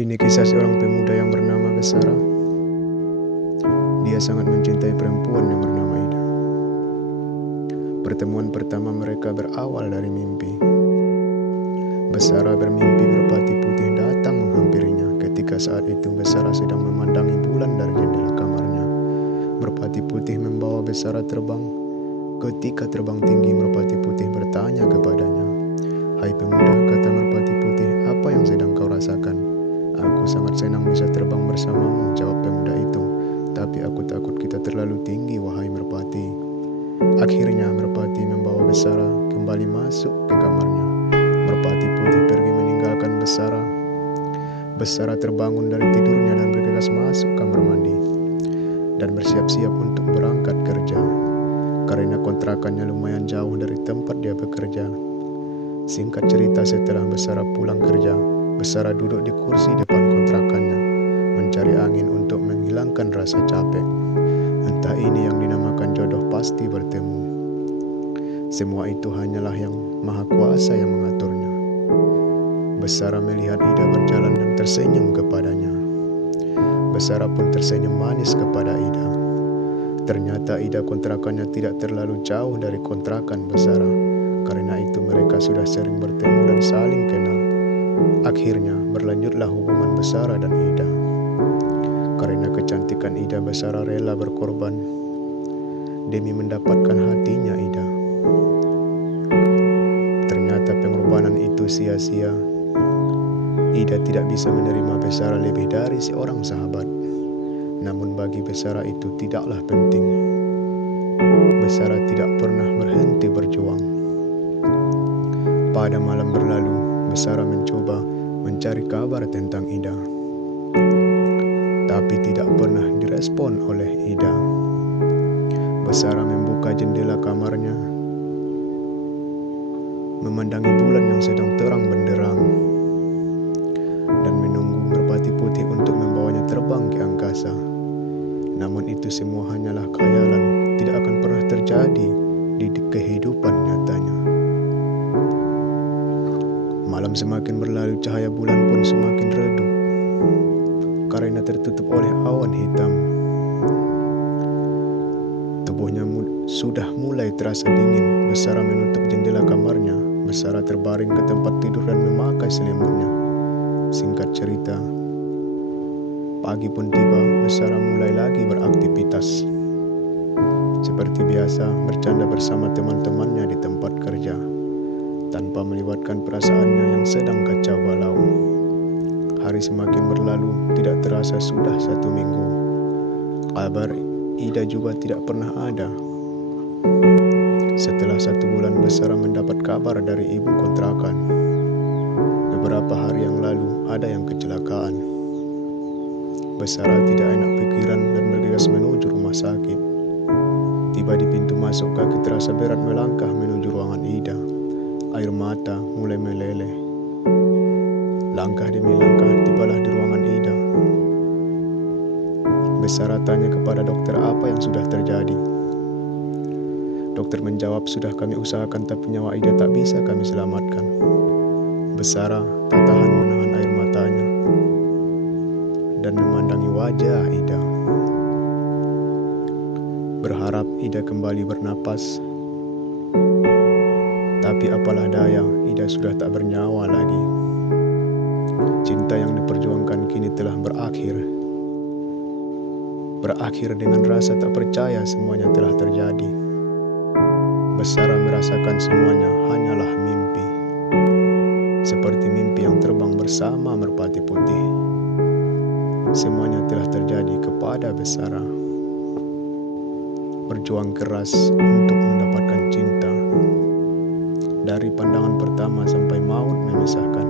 Ini kisah seorang pemuda yang bernama Besara. Dia sangat mencintai perempuan yang bernama Ida. Pertemuan pertama mereka berawal dari mimpi. Besara bermimpi merpati putih datang menghampirinya. Ketika saat itu Besara sedang memandangi bulan dari jendela kamarnya. Merpati putih membawa Besara terbang. Ketika terbang tinggi, merpati putih bertanya kepadanya, "Hai pemuda," kata merpati putih, "apa yang sedang kau rasakan?" "Aku sangat senang bisa terbang bersamamu," jawab pemuda itu. "Tapi aku takut kita terlalu tinggi, wahai merpati." Akhirnya merpati membawa Besara kembali masuk ke kamarnya. Merpati putih pergi meninggalkan Besara. Besara terbangun dari tidurnya dan bergegas masuk kamar mandi dan bersiap-siap untuk berangkat kerja. Karena kontrakannya lumayan jauh dari tempat dia bekerja. Singkat cerita, setelah Besara pulang kerja, Besara duduk di kursi depan kontrakannya, mencari angin untuk menghilangkan rasa capek. Entah ini yang dinamakan jodoh pasti bertemu. Semua itu hanyalah yang Maha Kuasa yang mengaturnya. Besara melihat Ida berjalan dan tersenyum kepadanya. Besara pun tersenyum manis kepada Ida. Ternyata Ida kontrakannya tidak terlalu jauh dari kontrakan Besara. Karena itu mereka sudah sering bertemu dan saling kenal. Akhirnya berlanjutlah hubungan Besara dan Ida. Karena kecantikan Ida, Besara rela berkorban demi mendapatkan hatinya Ida. Ternyata pengorbanan itu sia-sia. Ida tidak bisa menerima Besara lebih dari seorang sahabat. Namun bagi Besara itu tidaklah penting. Besara tidak pernah berhenti berjuang. Pada malam berlalu, Besara mencoba mencari kabar tentang Ida, tapi tidak pernah direspon oleh Ida. Besara membuka jendela kamarnya, memandangi bulan yang sedang terang benderang, dan menunggu merpati putih untuk membawanya terbang ke angkasa. Namun itu semua hanyalah khayalan, tidak akan pernah terjadi di kehidupan nyatanya. Malam semakin berlalu, cahaya bulan pun semakin redup karena tertutup oleh awan hitam. Tubuhnya sudah mulai terasa dingin. Besara menutup jendela kamarnya. Besara terbaring ke tempat tidur dan memakai selimutnya. Singkat cerita, pagi pun tiba. Besara mulai lagi beraktivitas. Seperti biasa, bercanda bersama teman-temannya di tempat kerja, tanpa melibatkan perasaannya yang sedang kacau balau. Hari semakin berlalu, tidak terasa sudah 1 minggu. Kabar Ida juga tidak pernah ada. Setelah 1 bulan, Besara mendapat kabar dari ibu kontrakan. Beberapa hari yang lalu, ada yang kecelakaan. Besara tidak enak pikiran dan bergegas menuju rumah sakit. Tiba di pintu masuk, kaki terasa berat melangkah menuju ruangan Ida. Air mata mulai meleleh. Langkah demi langkah tibalah di ruangan Ida. Besara tanya kepada dokter apa yang sudah terjadi. Dokter menjawab, "Sudah kami usahakan tapi nyawa Ida tak bisa kami selamatkan." Besara tak tahan menahan air matanya dan memandangi wajah Ida. Berharap Ida kembali bernapas. Tapi apalah daya, Ida sudah tak bernyawa lagi. Cinta yang diperjuangkan kini telah berakhir. Berakhir dengan rasa tak percaya semuanya telah terjadi. Besara merasakan semuanya hanyalah mimpi. Seperti mimpi yang terbang bersama merpati putih. Semuanya telah terjadi kepada Besara. Berjuang keras untuk mendapatkan cinta. Dari pandangan pertama sampai maut memisahkan.